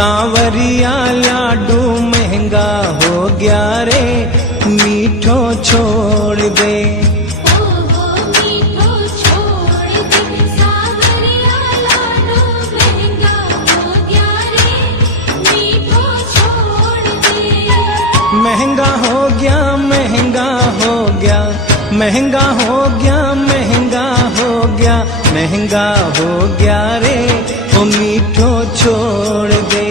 सांवरिया लाडू महंगा हो गया रे, मीठो छोड़ दे। मीठो छोड़ दे, सांवरिया लाडू महंगा हो गया रे, मीठो छोड़ दे। महंगा हो गया, महंगा हो गया, महंगा हो गया, महंगा हो गया, महंगा हो गया रे, ओ मीठो छोड़ दे।